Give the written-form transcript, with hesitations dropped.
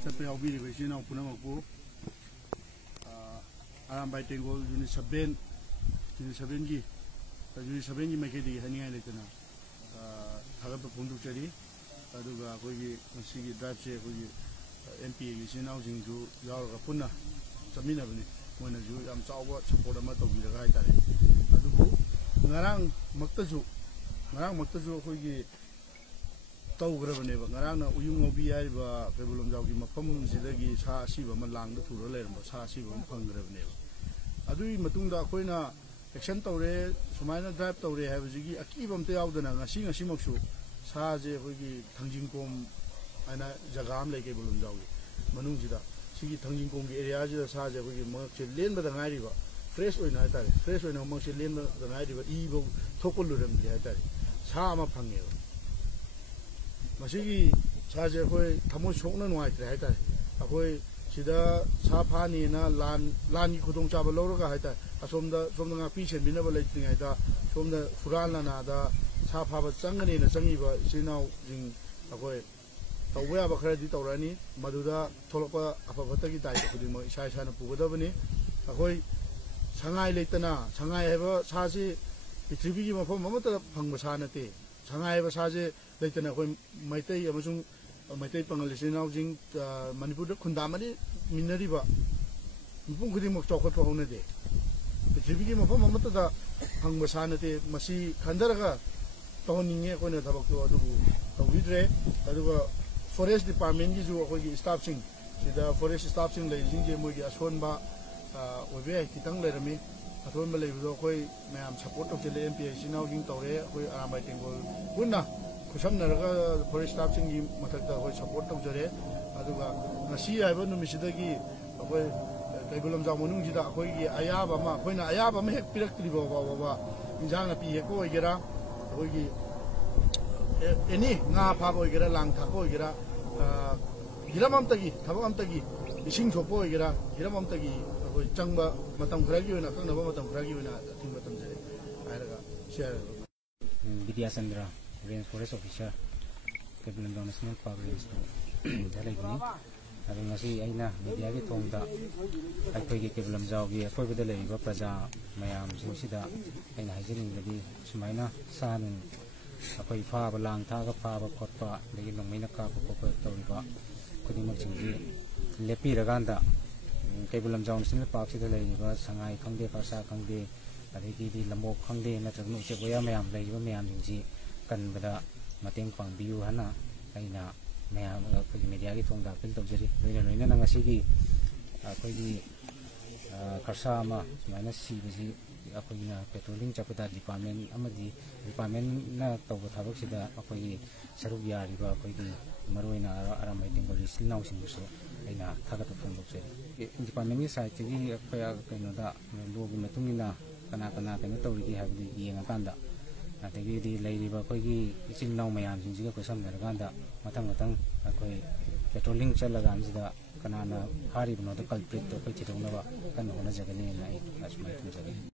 चप्पे याबीरिबा इचिनाव पुनमकु आरामबाई टेंगोल यूनिट 7 की माइकैदगी हानिंगाई लेतना थागत फोंदोकचरी अदुगा अखोगी मसिगी ड्राइव से एमपी की इचिनावजिंगजु यावरगा पुन्ना चमिनाबनी मोइनाजु याम चावबा सपोर्ट अमा तौबिरगा हाइतारे अदुबु ngarang maktazu अखोगी तौग्रबनेबा ngarangna uyung obi yaiba kebulomjawgi mafam sidagi sa asiba ma langda thura leramba sa asiba ma phangrabneba adui matungda akoina action tawre sumaina drive tawre habjigi akiba amta yawdana ngasi maksu sa je akogi thangjingkom aina jaga am leke bulomjawgi manungjida sigi thangjingkom gi area jida sa je akogi makse lenba da ngairiba fresh oina haitare fresh oina makse lenba da ngairiba ibo thokoluramdi haitare sa ama phangeba मसीगी साजे कोई थमो सोकना नुआइत्रे हाइतारे अखोई सिदा साफानी ना लान की खुदों चाबा लौरगा हाइतारे सोमदा ngapी सेनबिनबा लेतिङाइदा सोमदा फुराना नादा साफाबा चंगनी ना चंगीबा इसिनाव जिं अखोई तौबा याबा खरदि तौरानी मदुदा थोलपा अफबतगी दायित्व खुदिम इसा इसाना पुगदबनी अखोई संगाई लेतना संगाई हेबा सासे पृथ्वीगी मफम अमता फंगबा सानते संगाई हेबा सासे लेतना कोई मैतई अमसुंग मैतई पंगल इचिनावजिंग मणिपुर खुंदामनि मिनरिबा मफम खुदिमक चौखटपा होनदे पृथ्वीगी मफम अमतदा फंगबा सानते मसी खंदरगा तौनिंगे कोइना थबकतो अदुबु तौबिद्रे अदुगा फॉरेस्ट डिपार्टमेंट की जो अखोगी स्टाफ सिंग सिदा फॉरेस्ट स्टाफ सिंग लेजिंगे मोगी असोनबा ओबे कितंग लेरमी असोनबा लेबदो कोई मैम सपोर्ट तौचले एमपी इचिनावजिंग तौरे कोई आरामबाई टेंगोल पुन्ना खुशमनरगा फॉरेस्ट स्टाफ सिंग की मथकता कोई सपोर्ट तौजरे अदुगा ngasi आइबा नुमिसिदगी अखोई कैबुलमजाव मनुंगजिदा अखोगी अयाबा मा अखोइना अयाबा मा हेक पिरक्त्रिबो बाबा इंजांग पी हेको ओइगेरा अखोगी एनी nga फाब ओइगेरा लांग थाको ओइगेरा हिरम अमतगी थबक अमतगी इसिंग थोपो ओइगेरा हिरम अमतगी अखोई चंगबा मतम खरागी ओइना खंगनबा मतम खरागी ओइना थिंग मतम जरे आयरगा शेयर Vidyachandra range forest officer Keibul Lamjao national park range दलेगनी अदु ngasi aina media gi thongda akhoi gi केबुलमजाव gi akhoi bada leiba praja mayam sida aina haijening lagi sumaina san अखोई फाब लांग थागा फाब खोटपा लेकिन नोंमैना काप कोप तौरिबा खुदिमक चिंगी लेपिरगांदा केबुलमजाव नेशनल पार्क सिदा लेइबा संगाई खंगदे पासा खंगदे अदगी लमोक खंगदे नत्रगनु उचेबोया मयाम लेइबा मयाम जिंजी कनबदा मतेंग पांगबियु हना अइना मयाम अखोई मीडिया की थोंदा अपील तौजरी लोइना ngasi अखोई खरसा मा सुमाइना सीबजी अखोइना पेट्रोलिंग चपदा डिपार्टमेंट ना तौब थाबक सिदा अखोई सरुक यारिबा अखोई मरोइना आरामबाई टेंगोल इचिनाव सिंगसु अइना थागत फोंदोकचे डिपार्टमेंट की साइड की अखोया कइनोदा लोगी मतुंगिना कना कइनो तौरिदि हाबदि येंगाकांदा अदगी लेरिबा अखोई इचिनाव मयाम सिंजिगा कोसमनरगांदा मतंग अखोई पेट्रोलिंग चलगांजिदा कनाना हारिबनोदा कल्प्रिट तो अखोई थिदोंनबा कन होना जगने नाइ असमाइ थुंजगे।